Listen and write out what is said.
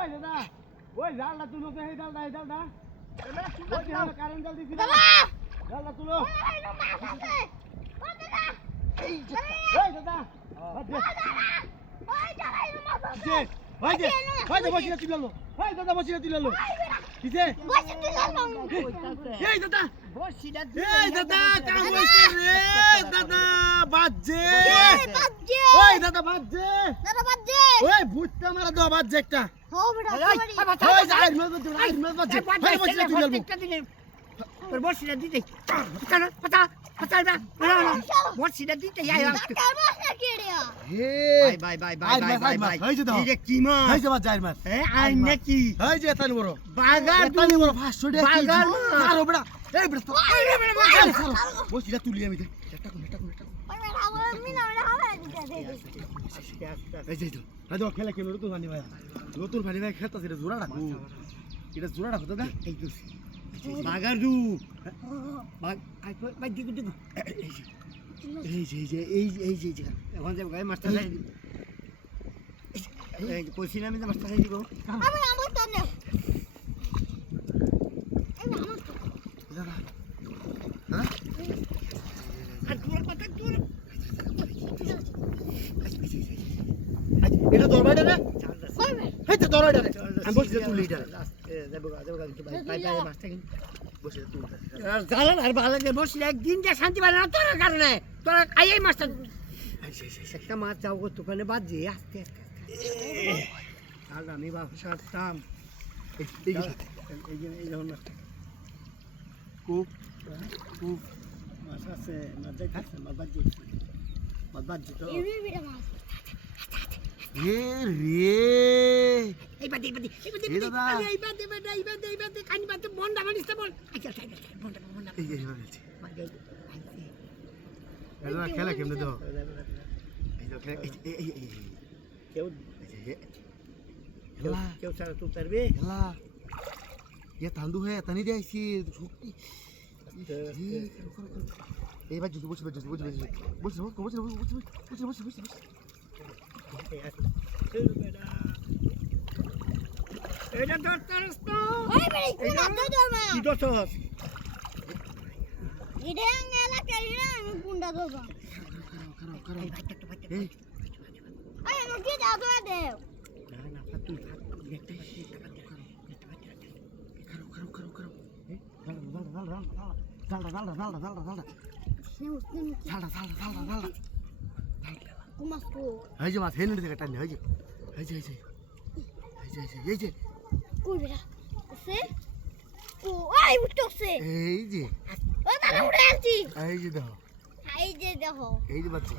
ওই দাদা ওই জালটা তুলো তো এই জালটা ওই জালটা কারেন্ট জাল দিছি জালটা তুলো ওই দাদা ওই যে বসিরা তুললো ওই দাদা বসিরা তুললো কিসে এই দাদা বসিরা এই দাদা কাম হইছে রে দাদা বাজে ওই দাদা বাজে ওই ভূতটা মারা দাও বাজে একটা হো বেটা ওই যাই মে বাজে ওই বসিরা তুললো তোর বসিরা দিতে কারণ পাতা না বসিরা দিতে যাই ভাই এই যে দাও এই যে কি মাছ এই যে বাজ যাই মাছ এ আই নাকি এই যে এতানি বড় বাগার এতানি বড় 500 টাকা বাগার আরো বেটা এই বেটা তো বসিরা তুলি আমি দে একটা কোন এই যে তো আদো খেলা কেন নতুন পানি ভাই খেলতাছে রে জোড়া রাখো এটা জোড়া রাখো দাদা এই তো বাগার দু বাগ আই বাগ দিগু এই যে এখন যে গায় মাস্টার সাহেব এই কইছি না আমি মাস্টার সাহেব দিব আমার তো না দাদা হ্যাঁ আর তোর কথা তোর এটা দরবাইটা রে এই তো দরবাইটা রে আমি বসিরা তুলি এটা যাবো বাই মাস্টার বসিরা তুলি জালাল আর ভালো যে বসলে একদিন যে শান্তি পায় না তোর কারণে তোর আইই মাস্টার একটা মাছ যাও দোকানে বাদ যে আস্তে আজ আমি বাসার দাম এই যখন মাছ আছে মাছ দেখাচ্ছে মাছ বাদ তো এ রে এই বাদ কানি বাদ বন্ডা মানিস তো বল আচ্ছা বন্ডা এই দাদা খেলা কেমনে দাও এই তো খেলা কেউ ছাড়া তুই পারবি খেলা ये तांदू है तनी दे ऐसी छोटी ए बाजू बोल এটা দরকার তো ওই বেটা কি না দরমা কি দছস ইডে এলা কেরিনা আমি কুন্ডা দবা ए আই আমি কি দাও দে না তুই দেখতে करो झाल কুমাসকো है जे मास हेन दे टाइम है जे কই বেটা সে ও আই উঠছে এই যে ও তারা উড়ে আসছি এই যে দাও এই যে দেখো এই যে বাচ্চা